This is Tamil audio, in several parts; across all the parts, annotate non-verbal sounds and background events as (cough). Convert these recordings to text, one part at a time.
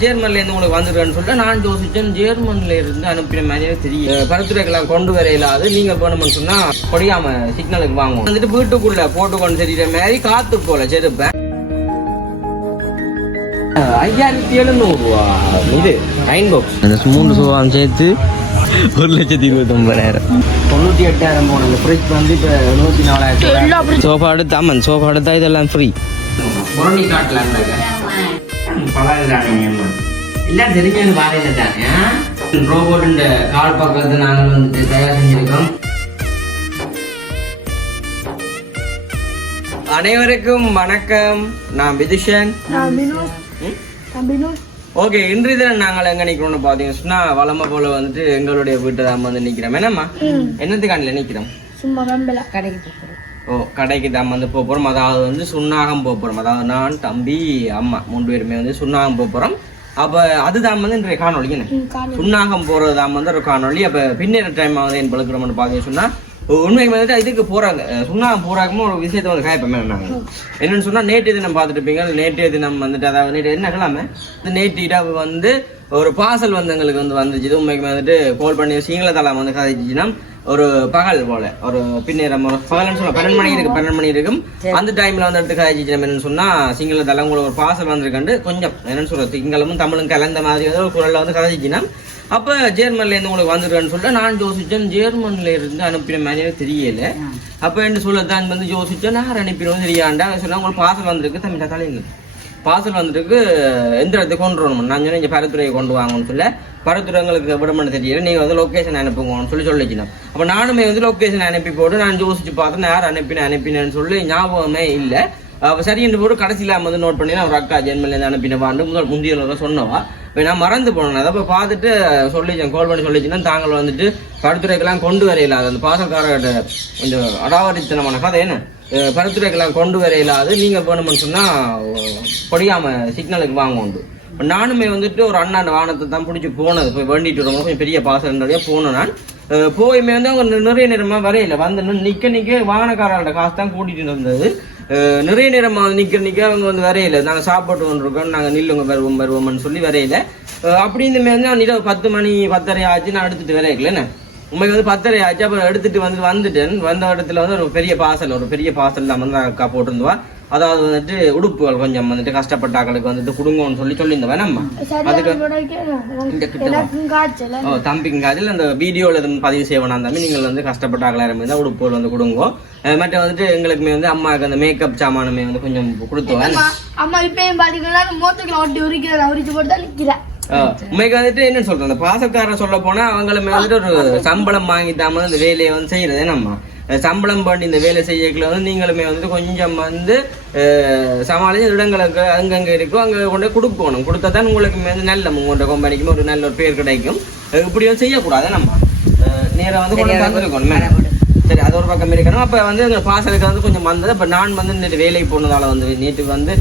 ஜெர்மன்ல இருந்து உங்களுக்கு வந்துருக்கேன்னு சொல்லிட்டு நான் யோசிச்சேன் ஜெர்மன்ல இருந்து அனுப்பின மாதிரி தெரியும். பருத்துரைக்கெல்லாம் கொண்டு வர இல்லாது நீங்க வேணும்னு சொன்னா கொடியாம சிக்னலுக்கு வாங்குவோம். வந்துட்டு வீட்டுக்குள்ள போட்டுக்கொண்டு தெரியுற மாதிரி காத்து போல செருப்பேன் ஐயாயிரத்தி எழுநூறு ரூபா இது நைன் பாக்ஸ் அந்த மூன்று சோவாம் சேர்த்து ஒரு லட்சத்தி இருபத்தி ஒன்பதாயிரம் தொண்ணூற்றி எட்டாயிரம் போன இந்த ஃப்ரிட்ஜ் வந்து இப்போ நூற்றி நாலாயிரம் சோஃபா எடுத்து ஆமாம் சோஃபா எடுத்தா இதெல்லாம் ஃப்ரீ புரணி காட்டலாம் எல்லாம் தெரிஞ்சது வாரையில தானே ரோபோட் கால் பக்கத்து நாங்கள் வந்துட்டு தயார் செஞ்சிருக்கோம். அனைவருக்கும் வணக்கம். நான் விதுஷன். ஓகே இன்றைய தினம் நாங்கள் எங்க நிக்கிறோம்னு பாத்தீங்கன்னா சொன்னா வளமை போல வந்துட்டு எங்களுடைய வீட்டை தான் வந்து நிக்கிறோம். என்னம்மா? என்னத்துக்காண்டில நிக்கிறோம்? சும்மா கடைக்கு போகிறோம் ஓ கடைக்கு தான் வந்து போக போறோம். அதாவது வந்து சுண்ணாகம் போக போறோம். அதாவது நான் தம்பி அம்மா மூன்று பேருமே வந்து சுண்ணாகம் போக போறோம். அப்ப அதுதான் வந்து இன்றைய காணொலி என்ன? சுண்ணாகம் போறது தான் வந்து ஒரு காணொலி அப்ப பின்னேற டைம் வந்து என் பழக்கிறோம்னு பாத்தீங்கன்னா சொன்னா உண்மைக்கு வந்துட்டு இதுக்கு போறாங்க. சுண்ணாகம் போறாக்குமோ ஒரு விஷயத்தை வந்து காயப்பமே நாங்க என்னன்னு சொன்னா நேற்று தினம் பார்த்துட்டு இருப்பீங்க நேற்றைய தினம் வந்துட்டு அதாவது நேற்று என்ன கிழமை? நேற்று இரவு வந்து ஒரு பார்சல் வந்து எங்களுக்கு வந்து வந்துச்சு. இது உண்மைக்கு வந்துட்டு கால் பண்ணி சிங்கள வந்து கதைச்சுன்னா ஒரு பகல் போல. ஒரு பின்னேறம் ஒரு பகல்னு சொல்ல பன்னெண்டு மணி இருக்கு பன்னெண்டு மணி இருக்கும். அந்த டைம்ல வந்து எடுத்து கதைச்சு என்னன்னு சொன்னா சிங்கள தலை உங்களுக்கு ஒரு பார்சல் வந்திருக்காண்டு கொஞ்சம் என்னன்னு சொல்றது சிங்களமும் தமிழும் கலந்த மாதிரி ஒரு குரல்ல வந்து கதைச்சுன்னா அப்ப ஜெர்மன்ல இருந்து உங்களுக்கு வந்துருக்கான்னு சொல்லிட்டு நான் யோசிச்சேன் ஜெர்மன்ல இருந்து அனுப்பின மாதிரி எனக்கு தெரியல அப்ப என்ன சொல்லத்தான் வந்து யோசிச்சேன் நான் அனுப்பினோம் தெரியாண்டா? சொன்னா உங்களுக்கு பார்சல் வந்திருக்கு. தமிழ் தலைங்க பார்சல் வந்துருக்கு. எந்த இடத்துக்கு கொண்டு வரணும்? நான் சொன்னேன் இங்கே பரத்துறையை கொண்டு வாங்கன்னு சொல்ல. பரத்துறை எங்களுக்கு விடமாட்டேன் தெரியல. நீங்கள் வந்து லொக்கேஷன் அனுப்புங்கன்னு சொல்லி சொல்லிச்சினோம். அப்போ நானுமே வந்து லொக்கேஷன் அனுப்பி போட்டு நான் யோசிச்சு பார்த்தேன். யார் அனுப்பினேன் அனுப்பினேன்னு சொல்லி ஞாபகமே இல்லை. அப்போ சரின்னு போட்டு கடைசியில் வந்து நோட் பண்ணி நான் ஒரு அக்கா ஜென்மலேருந்து அனுப்பினவான்னு முதல் முந்தைய சொன்னவா. இப்போ நான் மறந்து போனேன். அதை போய் பார்த்துட்டு சொல்லிச்சேன் கால் பண்ணி சொல்லிச்சுன்னா தாங்கள் வந்துட்டு பரத்துறைக்கெல்லாம் கொண்டு வரையில அது அந்த பாசக்காரர்கிட்ட கொஞ்சம் அடாவடித்தனமான கதை என்ன? அஹ் கொண்டு வர நீங்கள் நீங்க வேணும்னு பொடியாமல் சிக்னலுக்கு வாங்க உண்டு. இப்போ நானுமே வந்துட்டு ஒரு அண்ணாண்ட வாகனத்தை தான் பிடிச்சி போனது. போய் வேண்டிட்டு வரவங்க கொஞ்சம் பெரிய பாசன்றதே போனேன் நான். போயுமே வந்து அவங்க நிறைய நேரமாக வரையில. வந்து நிற்க நிற்க நிக்க வாகனக்காரர்களோட காசு தான் கூட்டிகிட்டு இருந்தது நிறைய நேரம் நிற்க நிக்க நிக்க அவங்க வந்து வரையில. நாங்க சாப்பாட்டு கொண்டிருக்கோம் நாங்க நில்லுங்க வருவோம் வருவோம்னு சொல்லி வரையில. அப்படி இந்த மாதிரி நான் இரவு பத்து மணி பத்தரை ஆச்சு நான் எடுத்துட்டு வரையில. உண்மைக்கு வந்து பத்தரை ஆச்சு அப்புறம் எடுத்துட்டு வந்து வந்துட்டேன். வந்த இடத்துல வந்து ஒரு பெரிய பார்சல் ஒரு பெரிய பார்சல் தான் வந்து அக்கா போட்டிருந்தவா. அதாவது வந்துட்டு உடுப்புகள் கொஞ்சம் வந்துட்டு கஷ்டப்பட்ட ஆக்களுக்கு வந்துட்டு கொடுங்கன்னு சொல்லி சொல்லியிருந்தவன் நம்ம. அதுக்கு ஓ தம்பிங்க அதில் அந்த வீடியோவில் எதுவும் பதிவு செய்வனா இருந்தாலும் நீங்கள் வந்து கஷ்டப்பட்ட ஆகலாம் இருந்தால் உடுப்புகள் வந்து கொடுங்க. மற்ற வந்துட்டு எங்களுக்குமே வந்து அம்மாவுக்கு அந்த மேக்கப் சாமானுமே வந்து கொஞ்சம் கொடுத்துவேன் அம்மா இப்பயும் பாத்தீங்கன்னா மோத்துக்குள்ள ஒட்டி உரிக்கிறேன் உரிச்சு போட்டு தான் நிக்கிறேன். உண்மைக்கு வந்துட்டு என்ன சொல்றேன் அந்த பாசக்காரர் சொல்ல போனா அவங்களுமே வந்துட்டு ஒரு சம்பளம் வாங்கி தாம இந்த வேலையை வந்து செய்யறதே நம்ம. சம்பளம் பண்ணி இந்த வேலை செய்யக்குள்ள வந்து நீங்களுமே வந்துட்டு கொஞ்சம் வந்து சமாளிச்சு இடங்களுக்கு அங்கங்க இருக்கும் அங்க கொண்டு போய் கொடுக்கணும். கொடுத்தா தான் உங்களுக்கு வந்து நல்ல உங்களோட கம்பெனிக்கும் ஒரு நல்ல ஒரு பேர் கிடைக்கும். இப்படி வந்து செய்யக்கூடாது நம்ம. அஹ், நேரா வந்து கொண்டு வந்துருக்கணும் சரி அது ஒரு பக்கம் இருக்கணும். அப்ப வந்து இந்த பாசலுக்கு வந்து கொஞ்சம் வந்தது. அப்ப நான் வந்து நேற்று வேலைக்கு போனதால வந்து நேற்று வந்து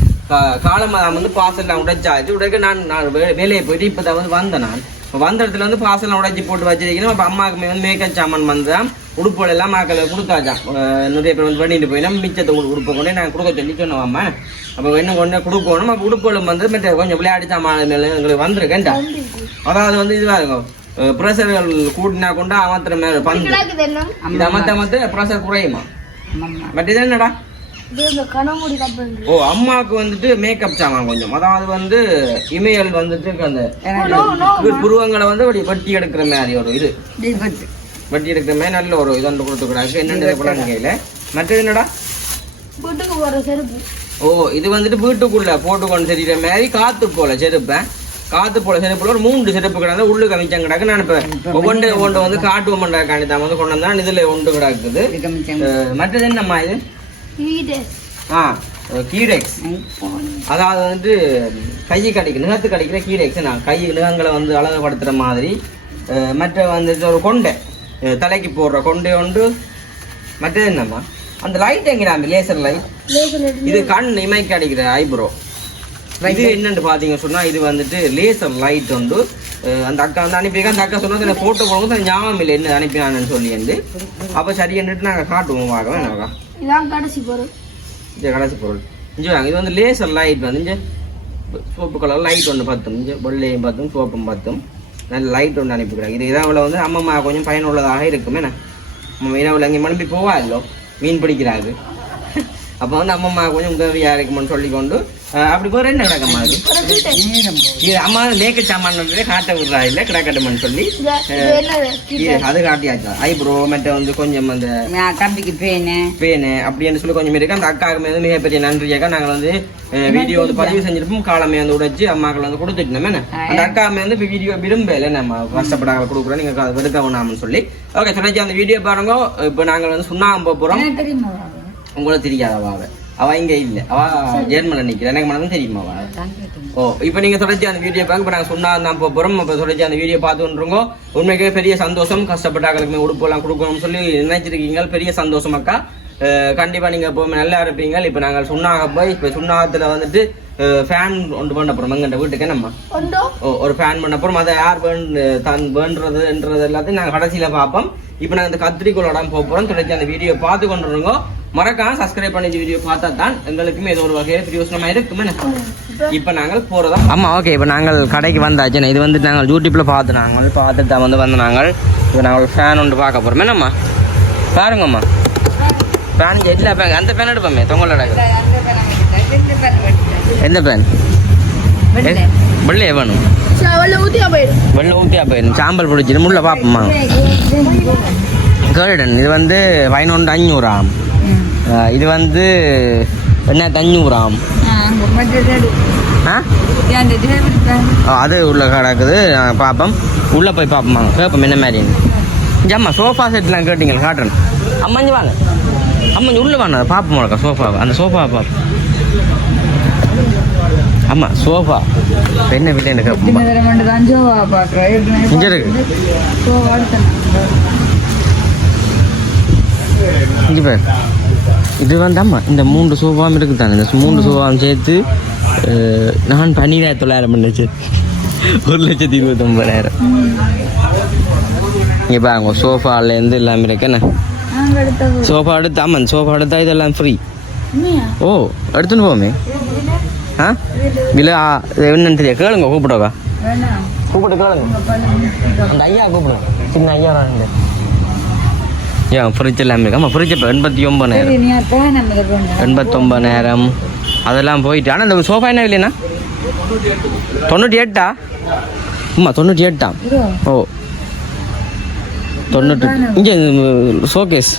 காலமாக வந்து பாசல்லாம் உடைச்சாச்சு உடைக்க நான் நான் வேலையை போயிட்டு இப்போ வந்து வந்தேன் நான். வந்த இடத்துல வந்து பாசலாம் உடைச்சி போட்டு வச்சிருக்கணும் அப்போ அம்மாவுக்கு வந்து மேக்கப் சாமான் வந்தான் உடுப்புகள் எல்லாம் மாக்களை கொடுத்தாச்சான் நிறைய பேர் வந்து பண்ணிட்டு போயினா மிச்சத்தை உடு- உடுப்பை கொண்டே நான் கொடுக்க சொல்லி சொன்னோம் அம்மா அப்போ என்ன கொண்டு கொடுக்கணும்? அப்போ உடுப்புகளும் வந்து மற்ற கொஞ்சம் விளையாடி சாமான் எங்களுக்கு வந்திருக்கேன்டா. அதாவது வந்து இதுவாக இருக்கும் ப்ரெஷர்கள் கூட்டினா கொண்டு அமர்த்துற மேல பந்து இது அமர்த்த அமர்த்த ப்ரெஷர் குறையுமா? பட் இது என்னடா? ஓ அம்மாவுக்கு வந்துட்டு மேக்கப் சாமான் கொஞ்சம். அதாவது வந்து இமையல் வந்துட்டு அந்த புருவங்களை வந்து அப்படி வெட்டி எடுக்கிற மாதிரி ஒரு இது. வெட்டி எடுக்கிற மாதிரி நல்ல ஒரு இது வந்து கொடுத்துக்கிறாங்க என்னென்ன கூட கையில மற்றது என்னடா? வீட்டுக்கு போற செருப்பு. ஓ இது வந்துட்டு வீட்டுக்குள்ள போட்டுக்கொண்டு தெரியுற மாதிரி காத்து போல செருப்பேன் காத்து போல செருப்புல ஒரு மூன்று செருப்பு கிடந்து உள்ளு கமிச்சம் கிடக்கு. நான் இப்ப ஒவ்வொன்று ஒவ்வொன்று வந்து காட்டுவோம் காண்டி தான் வந்து கொண்டு வந்தா இதுல ஒன்று கிடக்குது. மற்றது என்னம்மா இது? ஆ கீரெக்ஸ் அதாவது வந்து கையை கடிக்க நிகத்து கடிக்கிற கீரெக்ஸ் நான். கை நிகங்களை வந்து அழகுபடுத்துற மாதிரி. மற்ற வந்து ஒரு கொண்டை. தலைக்கு போடுற கொண்டை உண்டு மற்றது என்னம்மா அந்த லைட் எங்கடா அந்த லேசர் லைட் இது கண் இமைக்கு அடிக்கிற ஐப்ரோ இது என்னன்னு பாத்தீங்க சொன்னா இது வந்துட்டு லேசர் லைட் உண்டு அந்த அக்கா வந்து அனுப்பியிருக்கா அந்த அக்கா சொன்னா போட்டோ போடும்போது அந்த ஞாபகம் இல்லை என்ன அனுப்பினான்னு சொல்லி அப்ப சரி என்னட்டு நாங்க காட்டுவோம் வாங்க வேணாக்கா இதான் கடைசி பொருள் இது கடைசி பொருள் இங்கே வாங்க இது வந்து லேசர் லைட் வந்து இங்கே சோப்பு கலர் லைட் ஒன்று பத்தும் இங்க வெள்ளையும் பத்தும் சோப்பும் பத்தும் நல்ல லைட் ஒன்று அனுப்பிக்கிறாங்க இது இரவில் வந்து அம்மம்மா கொஞ்சம் பயனுள்ளதாக இருக்குமே. என்ன? நம்ம இரவில் அங்கே மனுப்பி போவாதோ மீன் பிடிக்கிறாரு அப்போ வந்து அம்மம்மா கொஞ்சம் உதவியாக இருக்கும்னு சொல்லிக்கொண்டு அப்படி போகிற என்ன கிடக்கம்மா இது அம்மா மேக்க சாமான் காட்ட விடுறா இல்லை கிடக்கட்டும்னு சொல்லி அது காட்டியாச்சா ஐப்ரோ மற்ற வந்து கொஞ்சம் அந்த தம்பிக்கு பேனு பேனு அப்படின்னு சொல்லி கொஞ்சம் இருக்கு அந்த அக்காவுக்கு வந்து மிகப்பெரிய நன்றியாக நாங்கள் வந்து வீடியோ வந்து பதிவு செஞ்சிருப்போம் காலமே வந்து உடைச்சு அம்மாக்கள் வந்து கொடுத்துட்டோம் என்ன அந்த அக்காமே வந்து வீடியோ விரும்பல நம்ம கஷ்டப்படாம கொடுக்குறோம் நீங்க அதை வெறுக்க வேணாம்னு சொல்லி ஓகே சொல்லிச்சு அந்த வீடியோ பாருங்க இப்போ நாங்கள் வந்து சுண்ணாம்பு போகிறோம் உங்களுக்கு தெரியாதவா அவ அவ. இங்க இல்ல. அவ ஜெர்மனில் நிக்கிறா. எனக்கு மனதும் தெரியுமா அவ? ஓ இப்போ நீங்க தொடர்ச்சி அந்த வீடியோ பார்க்க இப்போ நாங்கள் சொன்னா தான் போக போகிறோம் இப்போ தொடர்ச்சி அந்த வீடியோ பார்த்துருங்க உண்மைக்கே பெரிய சந்தோஷம். கஷ்டப்பட்டாக்களுக்கு உடுப்பெல்லாம் கொடுக்கணும்னு சொல்லி நினைச்சிருக்கீங்க. பெரிய சந்தோஷம் அக்கா. அஹ் கண்டிப்பா நீங்க எப்பவுமே நல்லா இருப்பீங்க. இப்போ நாங்கள் சுண்ணாக போய் இப்போ சுண்ணாகத்துல வந்துட்டு ஃபேன் ஒன்று பண்ண போகிறோம் எங்கள்கிட்ட வீட்டுக்கு நம்ம ஒரு ஃபேன் பண்ண போகிறோம் அதை யார் வேண் தான் வேண்டுறதுன்றது எல்லாத்தையும் நாங்கள் கடைசியில் பார்ப்போம். இப்போ நாங்கள் இந்த கத்திரிக்கோளோட போக போகிறோம் தொடர்ச்சி அந்த வீடியோ பார்த்து கொண்டுருங்க மறக்காம சப்ஸ்கிரைப் பண்ணி வீடியோ பார்த்தா தான் எங்களுக்குமே ஏதோ ஒரு வகையில் பிரயோசனமாக இருக்குமே இப்போ நாங்கள் போகிறதா ஆமாம் ஓகே இப்போ நாங்கள் கடைக்கு வந்தாச்சு. இது வந்து நாங்கள் யூடியூப்பில் பார்த்து நாங்கள் பார்த்துட்டு தான் வந்து வந்து நாங்கள் இப்போ நாங்கள் ஃபேன் ஒன்று பார்க்க போகிறோம் என்னம்மா? பாருங்கம்மா. ஃபேன் எல்லா ஃபேன் அந்த ஃபேன் எடுப்போமே தொங்கல் எந்த ஃபேன் வெள்ளையே வேணும். வெள்ள ஊத்தியா போயிடும் வெள்ளை ஊற்றியா போயிடும் சாம்பல் பிடிச்சிட்டு முள்ள பார்ப்போம்மா கேர்டன் இது வந்து பதினொன்று அஞ்சூறாம் இது வந்து என்ன ஆ, அது உள்ள கிடக்குது. பார்ப்போம் உள்ளே போய் பார்ப்போம் கேட்போம் என்ன மாதிரின்னு ஜம்மா சோஃபா செட்லாம் கேட்டீங்க காட்டுறேன். அம்மா இங்க வாங்க. அம்மா இங்க உள்ள வாங்க. பார்ப்போம் உனக்கு சோஃபாவை அந்த சோஃபாவை பார்ப்போம் ஆமாம் சோஃபா என்ன கேட்போம். இங்க இருக்கு. இங்கே பாரு இது வந்து ஆமாம் இந்த மூன்று சோஃபாவும் இருக்கு தானே இந்த மூன்று சோஃபாவும் சேர்த்து நான் பன்னிராயிரத்தி தொள்ளாயிரம் பண்ணிச்சு. ஒரு லட்சத்தி இருபத்தொம்பதாயிரம். இங்கே பாருங்க சோஃபாலேருந்து எல்லாமே இருக்கு என்ன? சோஃபா எடுத்து ஆமாம் சோஃபா எடுத்தா இதெல்லாம் ஃப்ரீ ஓ எடுத்துன்னு போமே ஆ? விலை என்னன்னு தெரியாது. கேளுங்க கூப்பிடுவா கூப்பிட்டு கேளுங்க. அந்த ஐயா கூப்பிடுங்க. சின்ன ஐயா ஏன் ஃப்ரிட்ஜ் எல்லாமே இருக்கு ஆமாம் ஃப்ரிட்ஜ் இப்போ எண்பத்தி ஒம்பதாயிரம் எண்பத்தொம்பதாயிரம் அதெல்லாம் போயிட்டு. ஆனால் இந்த சோஃபா என்ன இல்லைண்ணா தொண்ணூற்றி எட்டா ஆமாம் தொண்ணூற்றி எட்டா ஓ. தொண்ணூற்றி இங்கே ஷோகேஸ்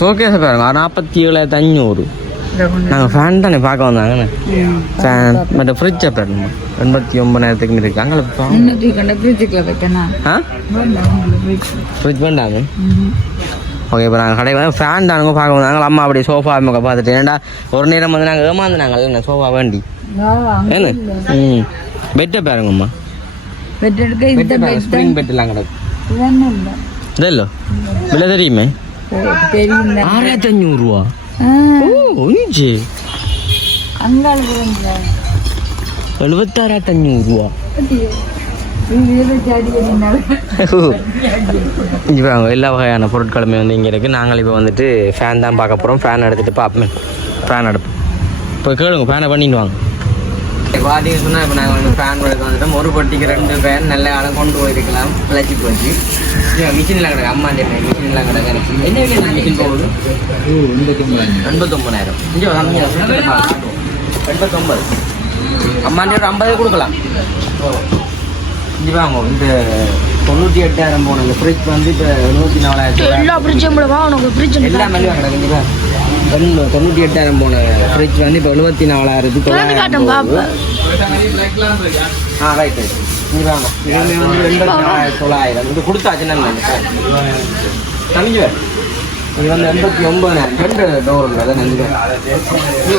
ஷோகேஸ் பாருங்க. நாற்பத்தி ஏழாயிரத்து அஞ்சூறு நாங்கள் ஃபேன் தானே பார்க்க வந்தாங்கண்ணே ஃபேன் மற்ற ஃப்ரிட்ஜை பாருங்க எண்பத்தி ஒம்பதாயிரத்துக்கு இருக்கு அங்கே ஃப்ரிட்ஜ் வேண்டாங்க ஓகே இப்போ நாங்கள் கடைக்கு வந்து ஃபேன் தானுங்க பார்க்க வந்தாங்க அம்மா அப்படியே சோஃபா முக பார்த்துட்டு ஏன்டா ஒரு நேரம் வந்து நாங்கள் ஏமாந்துனாங்க என்ன சோஃபா வேண்டி ஏன்னு ம் பெட்டை பாருங்கம்மா பெட்டை பாருங்க ஸ்ப்ரிங் பெட்டெல்லாம் கிடக்கு இதோ இல்லை விலை தெரியுமே ஆறாயிரத்தி அஞ்சூறுரூவா ஓ இஞ்சி எழுபத்தாறாயிரத்தி அஞ்சூறுரூவா இங்கே பாருங்க எல்லா வகையான பொருட்களுமே வந்து இங்கே இருக்குது நாங்கள் இப்போ வந்துட்டு ஃபேன் தான் பார்க்க போகிறோம் ஃபேன் எடுத்துகிட்டு பார்ப்போம் ஃபேன் எடுப்போம். இப்போ கேளுங்க ஃபேனை பண்ணிட்டு வாங்க. பார்த்தீங்க சொன்னால் இப்போ நாங்கள் வந்து ஃபேன் எடுக்க வந்துட்டோம் ஒரு பட்டிக்கு ரெண்டு ஃபேன் நல்ல ஆளும் கொண்டு போயிருக்கலாம். பிழைச்சி போச்சு. மிஷினில் கிடக்கு. அம்மா மிஷினில் கிடக்கு. என்ன விலை மிஷின் போகுது? எண்பத்தொம்பதாயிரம். இங்கே எண்பத்தொம்பது. அம்மாண்ட ஒரு ஐம்பது கொடுக்கலாம். இங்கே வாங்க. இந்த தொண்ணூற்றி எட்டாயிரம் போன இந்த ஃப்ரிட்ஜ் வந்து இப்போ எழுபத்தி நாலாயிரத்தி எல்லா ஃப்ரிட்ஜும் மூலமா உனக்கு ஃப்ரிட்ஜ் எல்லா மலிவாக கிடக்கு. பாரு. தொண்ணூற்றி எட்டாயிரம் போன ஃப்ரிட்ஜ் வந்து இப்போ எழுபத்தி நாலாயிரத்தி பாப்பா. ஆ ரைட் ரைட் வாங்க வந்து எண்பத்தி நாலாயிரத்தி தொள்ளாயிரம். இது கொடுத்தாச்சு நம்ம தமிழ் வேறு இது வந்து எண்பத்தி ஒம்பதாயிரம் ரெண்டு டோர் இல்லை அதான் நன்றி இது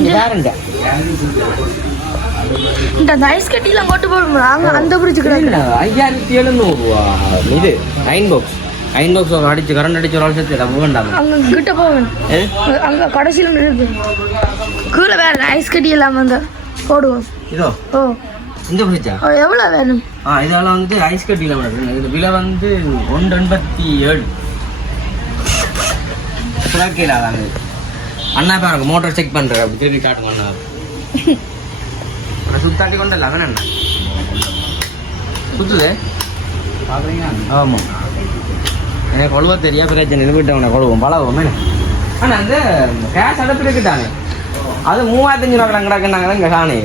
இது வேறண்ட இந்த ஐஸ் கட்டிலாம் கொட்டு போடுமா அங்க அந்த இல்லை ஐயாயிரத்தி எழுநூறுவா. இது அயன் பாக்ஸ் அயன் பாக்ஸ் அடிச்சு கரண்ட் அடிச்சு ஒரு ஆள் சேர்த்து நம்ம வேண்டாமா அங்க கிட்ட போவேன் அங்க கடைசியில் இருக்கு கீழே வேற ஐஸ் கட்டி எல்லாம் வந்து போடுவோம் இதோ ஓ இந்த ஃப்ரிட்ஜா ஓ, எவ்வளவு வேணும் ஆ இதெல்லாம் வந்து ஐஸ் கட்டியில் வருது இது விலை வந்து ஒன்று எண்பத்தி ஏழு கிலோ அதாங்க அண்ணா பாருங்க மோட்டார் செக் அப்படி திருப்பி காட்டுங்க அண்ணா சுத்தாட்டி கொண்டு இல்லை அண்ணா சுத்துது பாக்குறீங்க ஆமா எனக்கு கொழுவ தெரியா பிரச்சனை விட்டவனை கொழுவோம் பழகுவோம் ஆனால் அந்த கேஷ் அடுப்பு இருக்குதானே அது மூவாயிரத்தஞ்சு ரூபா கிடக்கு கிடக்குனாங்க இங்க காணே.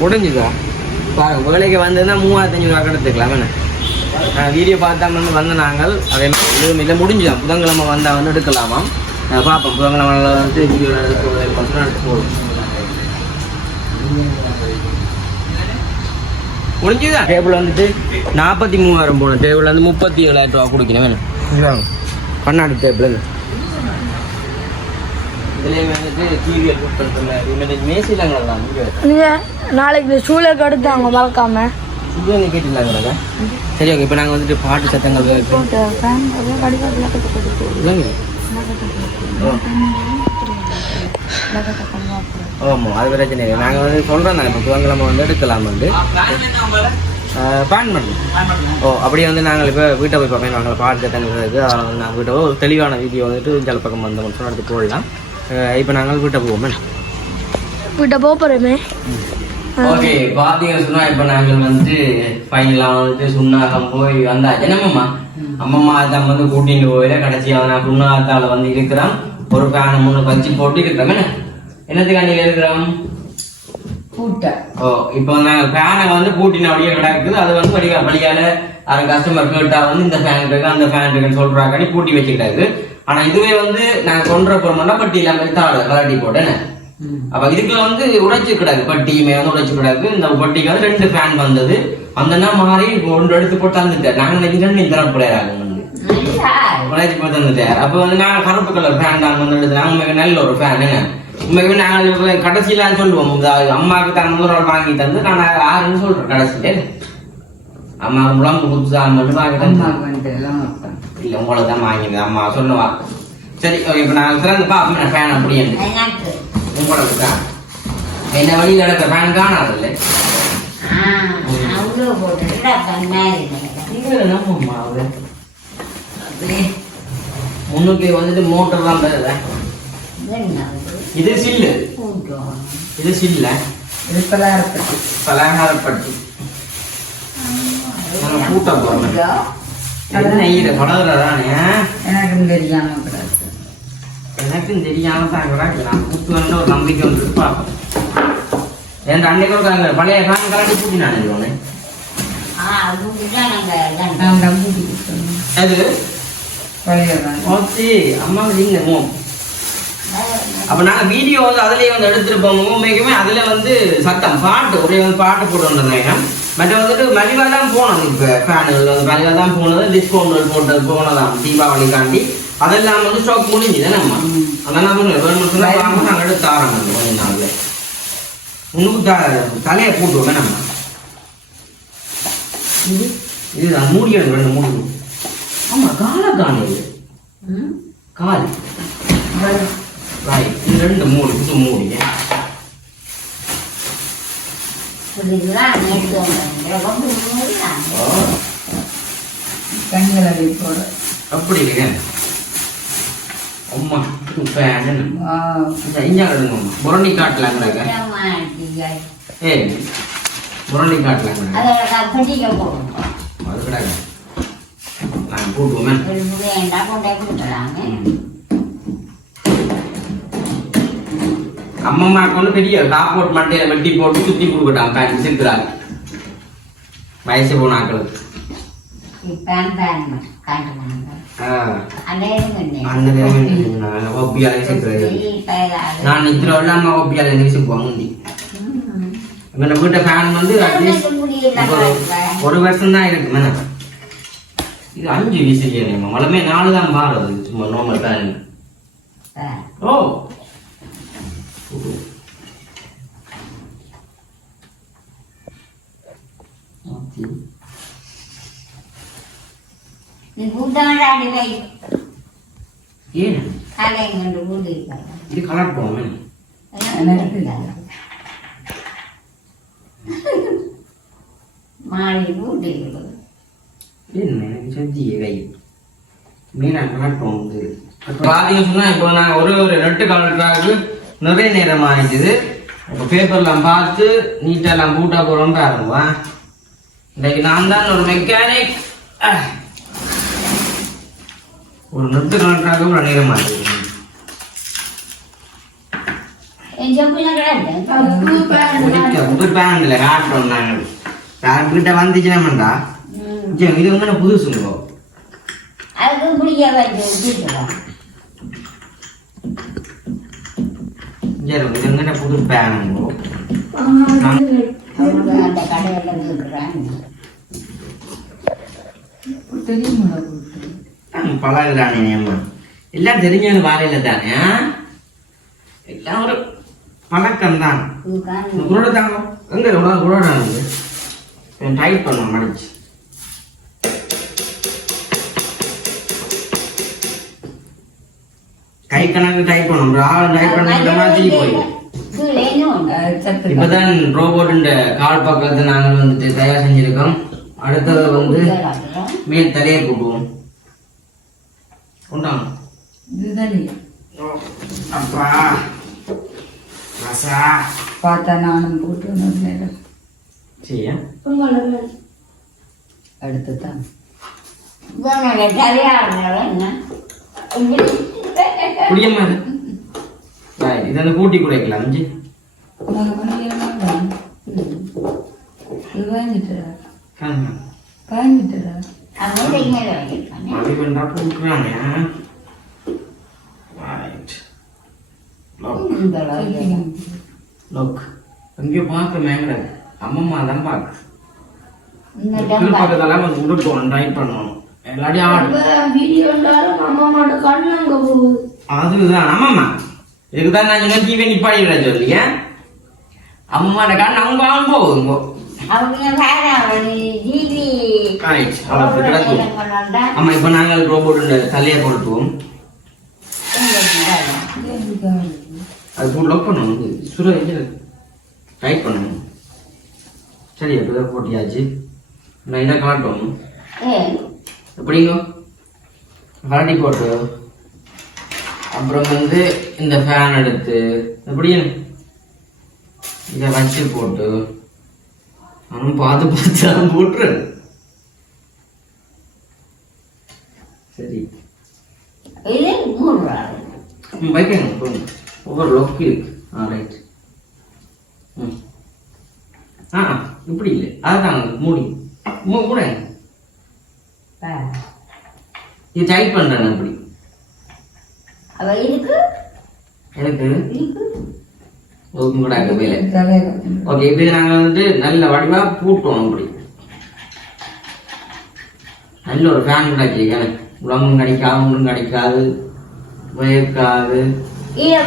முடிஞ்சுக்கும் பாருங்க வேலைக்கு வந்ததுன்னா மூவாயிரத்தஞ்சு ரூபா கிடத்துக்கலாம் என்ன? வீடியோ பார்த்தா வந்து வந்த நாங்கள் அதே மாதிரி இதுவும் இல்லை முடிஞ்சுதான் புதன்கிழமை வந்தால் வந்து எடுக்கலாமா? பார்ப்போம். புதன்கிழமை வந்து வீடியோ எடுத்து எடுத்து போடுவோம் முடிஞ்சுதான் டேபிள் வந்துட்டு நாற்பத்தி மூவாயிரம் போன டேபிள் வந்து முப்பத்தி ஏழாயிரம் ரூபா கொடுக்கணும் வேணும். கண்ணாடி டேபிள் நாளைக்கு சூழலுக்கு எடுத்தாங்க மறக்காம. சுடுவங்க கேட்டுலாங்க சரி ஓகே இப்போ நாங்கள் வந்துட்டு பாட்டு சத்தங்கள். இல்லைங்க ஆமாம் அது பிரச்சனை இல்லை. நாங்கள் வந்து சொல்கிறோம் தான் இப்போ புதன்கிழமை வந்து எடுக்கலாம் வந்து. பிளான் பண்ணி. ஓ அப்படியே வந்து நாங்கள் இப்போ வீட்டை போய் பார்ப்போம். நாங்கள் பாட்டு அதனால் வந்து நாங்கள் வீட்டை ஒரு தெளிவான வீடியோ வந்துட்டு ஜல பக்கம் வந்த மட்டும் எடுத்து போடலாம். இப்போ நாங்கள் வீட்டை போவோம் வீட்டை போக போறோமே. ஓகே பாத்தீங்கன்னு சொன்னா இப்ப நாங்கள் வந்து ஃபைனலாக வந்துட்டு சுண்ணாகம் போய் வந்தா என்னம்மா அம்மம்மா தான் வந்து கூட்டிட்டு போயில கடைசியா நான் சுண்ணாகத்தால வந்து இருக்கிறோம் ஒரு ஃபேனை முன்னு வச்சு போட்டு இருக்கிறோம் என்ன? என்னத்துக்காண்டி இருக்கிறோம் ஓ இப்போ நாங்கள் ஃபேனை வந்து பூட்டின அப்படியே கிடக்குது. அது வந்து வடிவா வழியால யாரு கஸ்டமர் கேட்டா வந்து இந்த ஃபேன் இருக்கு அந்த ஃபேன் இருக்குன்னு சொல்றாங்க பூட்டி வச்சுக்கிட்டாரு. ஆனா இதுவே வந்து நாங்க கொன்ற போறோம்னா பட்டி இல்லாம தாடு கலாட்டி போட்டேன் அப்ப இதுக்குள்ள வந்து உடைச்சு கிடக்கு. பட்டியுமே வந்து உடைச்சு கிடக்கு. இந்த பட்டிக்கு வந்து ரெண்டு ஃபேன் வந்தது. அந்த அண்ணா மாறி ஒன்று எடுத்து போட்டு தந்துட்டார். நாங்க நினைக்கிறோம் இந்த பிள்ளையராக வந்து. உடைச்சு போட்டு தந்துட்டார். அப்ப வந்து நாங்க கருப்பு கலர் ஃபேன் தான் வந்து எடுத்து நாங்க உண்மைக்கு நல்ல ஒரு ஃபேன் என்ன? உண்மைக்கு நாங்கள் கடைசியில சொல்லுவோம். அம்மாவுக்கு தான் நாள் வாங்கி தந்து நான் ஆறுன்னு சொல்றேன் கடைசியில. அம்மா முழங்கு குத்து தான் மட்டும் வாங்கி தந்து. இல்ல உங்களை தான் வாங்கினது அம்மா சொன்னவா சரி இப்போ நான் திறந்து பார்ப்போம். ஃபேன் அப்படியே உங்களுக்கு தான் என்ன வழியில் நடக்க ஃபேன் நம்மம்மா அது முன்னுக்கு வந்துட்டு மோட்டர் தான் இது சில்லு. இது சில்ல. இருக்கு பலகாரப்பட்டி. நம்ம கூட்ட போறோம். அது நெய்யிற பழகுறதானே எனக்கும் தெரியாம கிடக்கு எனக்கும் தெரியாம தான் கிடக்கு நான் கூட்டுவேன்னு ஒரு நம்பிக்கை வந்து பார்ப்போம். என் அன்னைக்கு ஒரு பழைய ஃபேன் கலாட்டி பூட்டி நான் ஒன்று நான் நம்பி கொடுத்தேன். அது பழையதான். ஓகே அம்மா மோ அப்ப நாங்க வீடியோ வந்து அதுலயே வந்து எடுத்திருப்போம். உண்மைக்குமே அதுல வந்து சத்தம் பாட்டு. ஒரே வந்து பாட்டு போட்டு வந்திருந்தாங்க மற்ற வந்துட்டு மலிவா தான் போனோம் இப்ப ஃபேனுகள் வந்து மலிவா தான் போனது. டிஸ்கவுண்ட் போட்டது போனதாம் தீபாவளிக்காண்டி. அதெல்லாம் வந்து ஸ்டாக் முடிஞ்சுது நம்ம அதெல்லாம் வந்து வேணும்னு சொன்னா வாங்க நாங்க எடுத்து ஆரம்பிச்சோம் கொஞ்ச நாள்ல. உனக்கு த- தலையை போட்டுவோமே நம்ம இது? இதுதான் மூடி எடுங்க ரெண்டு மூடி. ஆமா கால காணி கால். ரைட் ரெண்டு மூடி புது மூடிங்க அப்படி இல்லைங்க. அம்மா ஆ, இஞ்சா கிடங்க புரண்டி காட்டலாங்கிறாங்க ஏ புரண்டி காட்டலாங்கிறாங்க அது கிடாங்க நாங்கள் போட்டுவோமே அம்மம்மாக்கு வந்து பெரிய காப்போட் மண்டையில வெட்டி போட்டு சுத்தி கொடுக்கட்டாங்க காய்ச்சி சிரிக்கிறாங்க வயசு போன ஆக்களுக்கு நான் நித்திர இல்லாம சிரிச்சுக்குவாங்க முந்தி. எங்க வீட்டை ஃபேன் வந்து ஒரு வருஷம் தான் இருக்கு மேடம் இது அஞ்சு விசில் மலமே நாலு தான் மாறுது சும்மா நார்மல் ஃபேன் ஓ. இது கலர் போமே மாறி வை. மீனா கலர் போகுது பாத்தீங்க சொன்னா இப்போ நான் ஒரு ஒரு ரெட்டு கலருக்காக நிறைய நேரம் ஆயிடுது இப்போ பேப்பர்லாம் பார்த்து நீட்டெல்லாம் கூட்டா போறோம் பாருங்க இன்னைக்கு நான் தான் ஒரு மெக்கானிக் ஒரு நெட்டு கலருக்காக ஒரு நேரம் புது பேண்ட்ல காட்டுறோம் நாங்கள். யார்கிட்ட வந்துச்சுன்னா. இது வந்து புதுசுங்க அதுக்கு பிடிக்க இது வந்து புது பேனுங்கோ அந்த கடையில் இருக்கிறாங்க அம்மா எல்லாம் தெரிஞ்சது வாழையில தானே? எல்லாம் ஒரு பழக்கம் தான் குரோட தாங்க எங்க குரோட குரோட டைட் பண்ண மடிச்சு கை கணக்கு டைப் பண்ணும் ஒரு ஆள் டைப் பண்ண மாதிரி போய் கீழே இன்னும் உண்டு. சத்து இப்பதான் ரோபோட்டுன்ற கால் பக்கத்தை நாங்கள் வந்துட்டு தயார் செஞ்சிருக்கோம். அடுத்தது வந்து மேல் தலையை போட்டுவோம் கொண்டாங்க அப்பா. ரசா. பார்த்தா நானும் போட்டு நேரம் சரியா? அடுத்து தான் என்ன? குடிக்கமா இது? அந்த கூட்டி குறைக்கலாம் அஞ்சு. இது வாங்கிட்டுறா எங்கேயோ பார்க்க மேங்கட அம்மம்மா தான் பார்க்க. பண்ணணும். எல்லாத்தையும் ஆடு. வீடியோ இருந்தாலும் அம்மா மாட்ட கண்ணு போகுது. அதுதான். ஆமாம்மா. இதுக்குதான் நான் சொன்னேன் டிவி நிப்பாடி சொல்லியா அம்மாட கண் அவங்க வாங்க போகுங்க. அவங்க வேற கொண்டாண்டா ஆமா இப்போ நாங்கள் ரோபோட் தலையை கொடுத்துவோம் அது போட்டு லாக் பண்ணணும். சுர டைட் பண்ணணும். சரி இப்போ போட்டியாச்சு. நான் இதை காட்டணும். எப்படிங்க? கரடி போட்டு. அப்புறம் வந்து இந்த ஃபேன் எடுத்து எப்படி இதை வச்சு போட்டு நானும் பார்த்து பார்த்து தான் போட்டுறேன் சரி. இது மூணு ரூபா ம் வைக்கங்க போங்க ஒவ்வொரு லொக்கு இருக்கு. ஆ ரைட் ம். ஆ இப்படி இல்லை. அதுதான் மூடி. மூ கூட இது டைட் பண்ணுறேன் இப்படி. அவ எனக்கு? இதுக்கு ஒதுக்கும் கூட ஓகே இப்போ இதை நாங்கள் வந்துட்டு நல்ல வடிவா பூட்டுவோம் அப்படி. நல்ல ஒரு ஃபேன் கிடைச்சி எனக்கு உடம்பும் கிடைக்காது ஒன்றும் கிடைக்காது வேர்க்காது.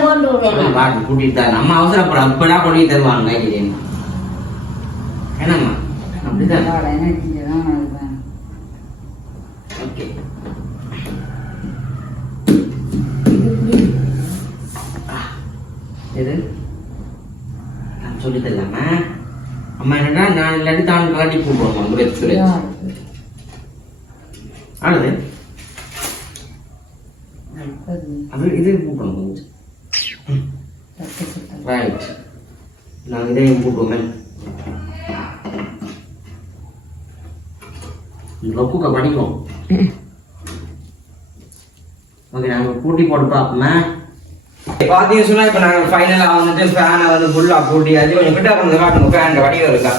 போட்டு கூட்டிட்டு தான். நம்ம அவசரப்பட அப்படா கொண்டு தருவாங்க என்னம்மா? அப்படிதான் எனக்கு இங்கே தான் அதுதான் ஓகே இது புரியுது எது நான் சொல்லி தரலாமா அம்மா. என்னடா நான் இல்லாட்டி தான் கலாட்டி கூப்பிடுவோம் சுரேஷ் யாருக்கு? ஆனது? அது இது கூப்பிடணும் கொஞ்சம். ரைட் நாங்கள் இதையும் லொக்குக்க படிக்கும். (laughs) ஓகே நாங்கள் கூட்டி போட்டு பார்ப்போமே பார்த்தீங்க சொன்னா இப்போ நாங்கள் ஃபைனலாக வந்துட்டு ஃபேனை வந்து ஃபுல்லாக அது கொஞ்சம் கிட்ட கொஞ்சம் காட்டணும் காட்டுங்க ஃபேன் வடிவம் இருக்கா?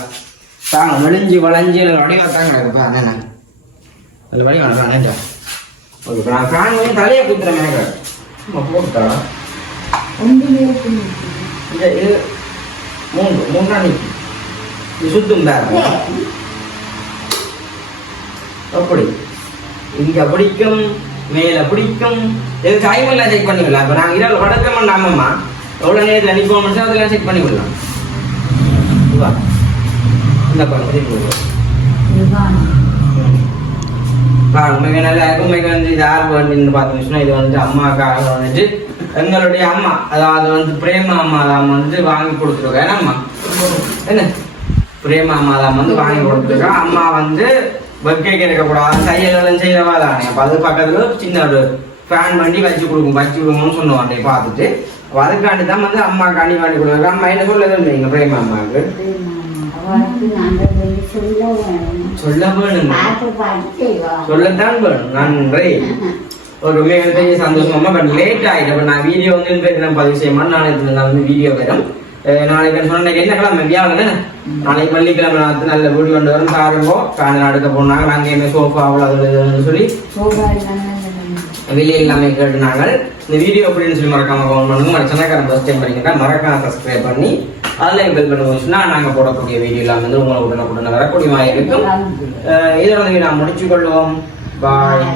தாங்க மெலிஞ்சு வளைஞ்சு வடிவம் தாங்க இருப்பா என்ன அதில் வடிவம் இருக்கா ஓகே இப்போ நான் ஃபேன் வந்து தலையை குத்துற மாதிரி போட்டா இது மூன்று மூன்றாம் நீ. இது சுத்தும் பேர் அப்படி. இங்க பிடிக்கும். மேல பிடிக்கும். இது டைம் எல்லாம் செக் பண்ணிக்கலாம் விடலாம். இப்போ நாங்கள் இரவு வடக்கம் பண்ணாமம்மா எவ்வளோ நேரத்தில் நிற்போம் அதெல்லாம் செக் பண்ணி விடலாம். இதுவா இந்த பாருங்க மிக நல்லா இருக்கும் மிக வந்து இது யார் வேண்டின்னு பார்த்தீங்கன்னா இது வந்து அம்மாக்காக வந்துட்டு எங்களுடைய அம்மா அதாவது வந்து பிரேமா அம்மாதாம் வந்து வாங்கி கொடுத்துருக்கோம் ஏன்னா அம்மா? என்ன? பிரேமா அம்மாதாம் வந்து வாங்கி கொடுத்துருக்கோம் அம்மா வந்து வெக்கைக்கு இருக்கக்கூடாது கையெல்லாம் செய்யவா தானே அப்போ அது பக்கத்துல சின்ன ஒரு ஃபேன் பண்ணி வச்சு கொடுக்கும் வச்சு கொடுக்கணும்னு சொன்னோம் பார்த்துட்டு. அதுக்காண்டி தான் வந்து அம்மா காணி வாங்கி கொடுங்க அம்மா என்ன சொல்லுது எங்க பிரேமா அம்மாவுக்கு சொல்ல வேணும். வேணும் சொல்லத்தான் வேணும். நன்றி. ஒரு மிக பெரிய சந்தோஷமா பட் லேட் ஆயிட்டு. நான் வீடியோ வந்து பதிவு செய்யமா மாட்டேன். நாளைக்கு நான் வந்து வீடியோ வரும். நாளைக்கு சொன்ன என்ன கிழமை வியாழன்? நாளைக்கு வெள்ளிக்கிழமை நாத்து நல்ல வீடியோ கொண்டு வரும் பாருங்கோ காணல் அடுக்க போனாங்க நாங்க என்ன சோஃபா அவ்வளோ அது இதுன்னு சொல்லி வெளியே எல்லாமே கேட்டுனாங்க இந்த வீடியோ அப்படின்னு சொல்லி மறக்காம கவுண்ட் பண்ணுங்க மற்ற சேனக்காரன் ஃபர்ஸ்ட் டைம் பண்ணீங்கன்னா மறக்காம சப்ஸ்கிரைப் பண்ணி அதில் பெல் பண்ணி வச்சுன்னா நாங்கள் போடக்கூடிய வீடியோ எல்லாம் வந்து உங்களுக்கு உடனே உடனே வரக்கூடிய மாதிரி இருக்கும் இதோட வந்து நான் முடிச்சு கொள்வோம் பாய்